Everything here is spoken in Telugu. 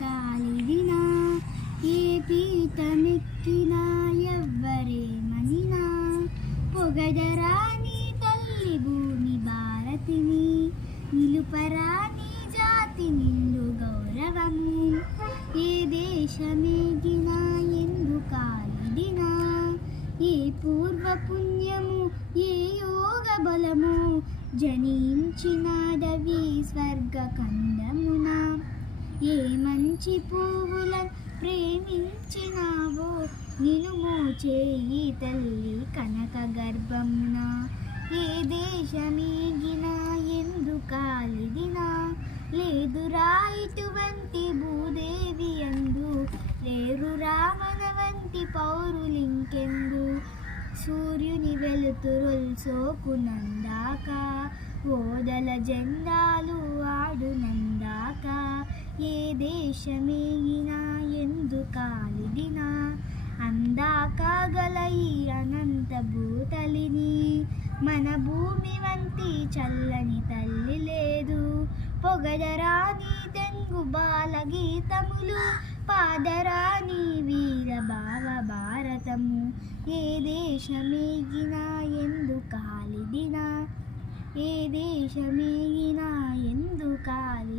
కాలిదినా ఏ పీఠమెక్కినా ఎవ్వరేమనినా పొగడరా నీ తల్లి భూమి భారతిని నిలుపరా నీ జాతి నిండు గౌరవము ఏ దేశమేగినా ఎందుకాలిదినా ఏ పూర్వ పుణ్యము ఏ యోగ బలము జనించినాదవి స్వర్గ కందమున ఏ మంచి పువ్వులను ప్రేమించినావో నిను మోచేయి తల్లి కనక గర్భమున ఏ దేశమేగినా ఎందుకాలిదినా లేదురా ఇటువంటి భూదేవి అందు లేరు రామన వంటి పౌరులింకెందు సూర్యుని వెలుతురుల్ సోకునందాక ఓదల జెండాలు ఆడునందాక ఏ దేశమేగినా ఎందుకాలిదినా అందాక గల ఈ అనంత భూతలిని మన భూమి వంటి చల్లని తల్లి లేదు పొగడరా నీ తెంగు బాల గీతములు పాదరా నీ వీర భావ భారతము ఏ దేశమేగినా ఎందుకాలిదినా ఏ దేశమేగినా ఎందుకాలి